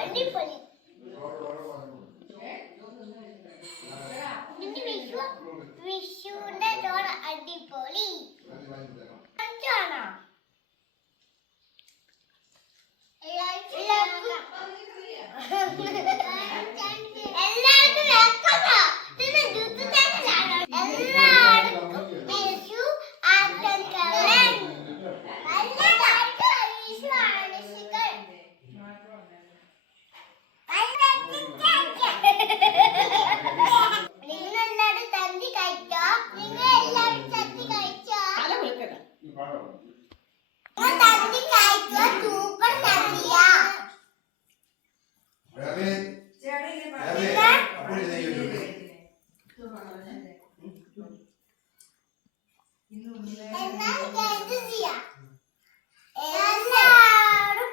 അടിപൊളി. വിഷുവിന്റെ ചോറ് അടിപൊളി. എല്ലാരും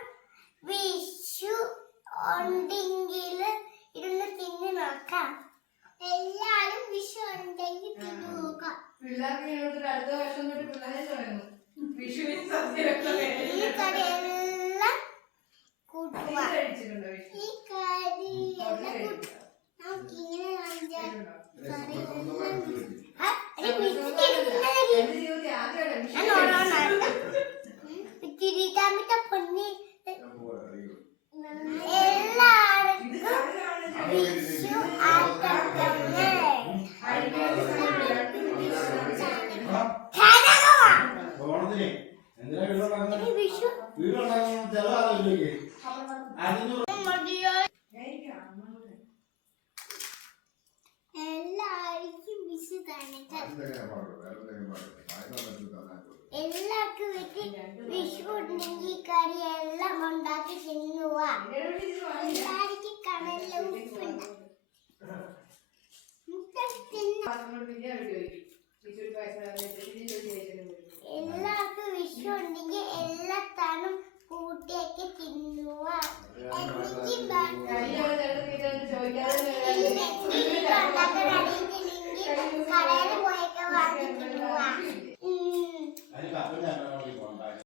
വിഷു ഉണ്ടെങ്കിൽ ഇരുന്ന് തിന്നു നോക്കാം. എല്ലാരും വിഷു ഉണ്ടെങ്കിൽ തിന്നു നോക്കാം. പിള്ളേർക്ക് അടുത്ത വർഷം തൊട്ട് പിള്ളേരെ തുടങ്ങും. വിഷുവിന് ഈ കറിയെല്ലാം നമുക്കിങ്ങനെ പൊന്നി എല്ലാവർക്കും വിഷു ആശംസകൾ. എല്ലാവർക്കും വിഷു തന്നെ.